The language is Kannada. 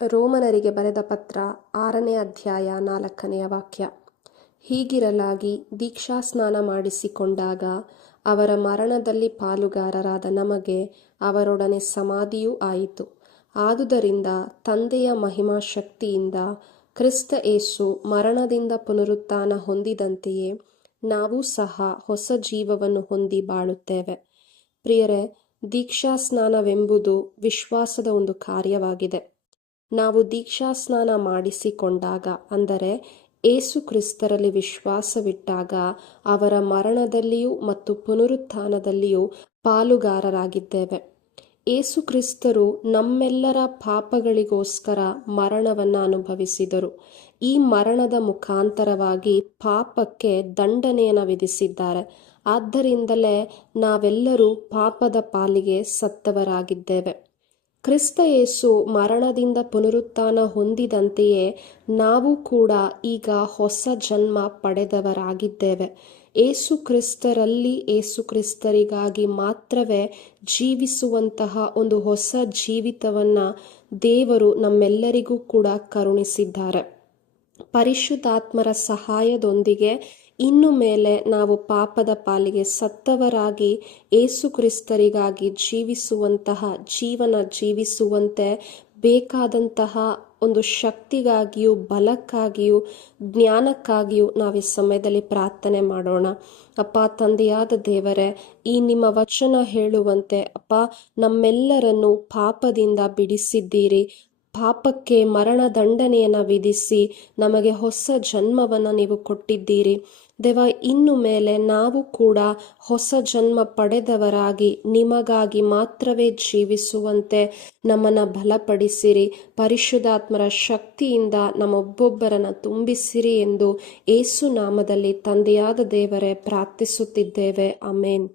ರೋಮನರಿಗೆ ಬರೆದ ಪತ್ರ ಆರನೇ ಅಧ್ಯಾಯ ನಾಲ್ಕನೆಯ ವಾಕ್ಯ. ಹೀಗಿರಲಾಗಿ ದೀಕ್ಷಾಸ್ನಾನ ಮಾಡಿಸಿಕೊಂಡಾಗ ಅವರ ಮರಣದಲ್ಲಿ ಪಾಲುಗಾರರಾದ ನಮಗೆ ಅವರೊಡನೆ ಸಮಾಧಿಯೂ ಆಯಿತು. ಆದುದರಿಂದ ತಂದೆಯ ಮಹಿಮಾ ಶಕ್ತಿಯಿಂದ ಕ್ರಿಸ್ತ ಏಸು ಮರಣದಿಂದ ಪುನರುತ್ಥಾನ ಹೊಂದಿದಂತೆಯೇ ನಾವು ಸಹ ಹೊಸ ಜೀವವನ್ನು ಹೊಂದಿ ಬಾಳುತ್ತೇವೆ. ಪ್ರಿಯರೇ ದೀಕ್ಷಾಸ್ನಾನವೆಂಬುದು ವಿಶ್ವಾಸದ ಒಂದು ಕಾರ್ಯವಾಗಿದೆ. ನಾವು ದೀಕ್ಷಾಸ್ನಾನ ಮಾಡಿಸಿಕೊಂಡಾಗ, ಅಂದರೆ ಏಸು ಕ್ರಿಸ್ತರಲ್ಲಿ ವಿಶ್ವಾಸವಿಟ್ಟಾಗ, ಅವರ ಮರಣದಲ್ಲಿಯೂ ಮತ್ತು ಪುನರುತ್ಥಾನದಲ್ಲಿಯೂ ಪಾಲುಗಾರರಾಗಿದ್ದೇವೆ. ಏಸು ಕ್ರಿಸ್ತರು ನಮ್ಮೆಲ್ಲರ ಪಾಪಗಳಿಗೋಸ್ಕರ ಮರಣವನ್ನು ಅನುಭವಿಸಿದರು. ಈ ಮರಣದ ಮುಖಾಂತರವಾಗಿ ಪಾಪಕ್ಕೆ ದಂಡನೆಯನ್ನು ವಿಧಿಸಿದ್ದಾರೆ. ಆದ್ದರಿಂದಲೇ ನಾವೆಲ್ಲರೂ ಪಾಪದ ಪಾಲಿಗೆ ಸತ್ತವರಾಗಿದ್ದೇವೆ. ಕ್ರಿಸ್ತ ಯೇಸು ಮರಣದಿಂದ ಪುನರುತ್ಥಾನ ಹೊಂದಿದಂತೆಯೇ ನಾವು ಕೂಡ ಈಗ ಹೊಸ ಜನ್ಮ ಪಡೆದವರಾಗಿದ್ದೇವೆ. ಏಸು ಕ್ರಿಸ್ತರಲ್ಲಿ ಏಸು ಕ್ರಿಸ್ತರಿಗಾಗಿ ಮಾತ್ರವೇ ಜೀವಿಸುವಂತಹ ಒಂದು ಹೊಸ ಜೀವಿತವನ್ನು ದೇವರು ನಮ್ಮೆಲ್ಲರಿಗೂ ಕೂಡ ಕರುಣಿಸಿದ್ದಾರೆ. ಪರಿಶುದ್ಧಾತ್ಮರ ಸಹಾಯದೊಂದಿಗೆ ಇನ್ನು ಮೇಲೆ ನಾವು ಪಾಪದ ಪಾಲಿಗೆ ಸತ್ತವರಾಗಿ ಏಸು ಕ್ರಿಸ್ತರಿಗಾಗಿ ಜೀವಿಸುವಂತಹ ಜೀವನ ಜೀವಿಸುವಂತೆ ಬೇಕಾದಂತಹ ಒಂದು ಶಕ್ತಿಗಾಗಿಯೂ ಬಲಕ್ಕಾಗಿಯೂ ಜ್ಞಾನಕ್ಕಾಗಿಯೂ ನಾವು ಈ ಸಮಯದಲ್ಲಿ ಪ್ರಾರ್ಥನೆ ಮಾಡೋಣ. ಅಪ್ಪ, ತಂದೆಯಾದ ದೇವರೇ, ಈ ನಿಮ್ಮ ವಚನ ಹೇಳುವಂತೆ ಅಪ್ಪ, ನಮ್ಮೆಲ್ಲರನ್ನು ಪಾಪದಿಂದ ಬಿಡಿಸಿದ್ದೀರಿ. ಪಾಪಕ್ಕೆ ಮರಣ ದಂಡನೆಯನ್ನು ವಿಧಿಸಿ ನಮಗೆ ಹೊಸ ಜನ್ಮವನ್ನು ನೀವು ಕೊಟ್ಟಿದ್ದೀರಿ. ದೇವ ಇನ್ನು ಮೇಲೆ ನಾವು ಕೂಡ ಹೊಸ ಜನ್ಮ ಪಡೆದವರಾಗಿ ನಿಮಗಾಗಿ ಮಾತ್ರವೇ ಜೀವಿಸುವಂತೆ ನಮ್ಮನ್ನು ಬಲಪಡಿಸಿರಿ. ಪರಿಶುದ್ಧಾತ್ಮರ ಶಕ್ತಿಯಿಂದ ನಮ್ಮೊಬ್ಬೊಬ್ಬರನ್ನು ತುಂಬಿಸಿರಿ ಎಂದು ಏಸು ನಾಮದಲ್ಲಿ ತಂದೆಯಾದ ದೇವರೇ ಪ್ರಾರ್ಥಿಸುತ್ತಿದ್ದೇವೆ. ಅಮೇನ್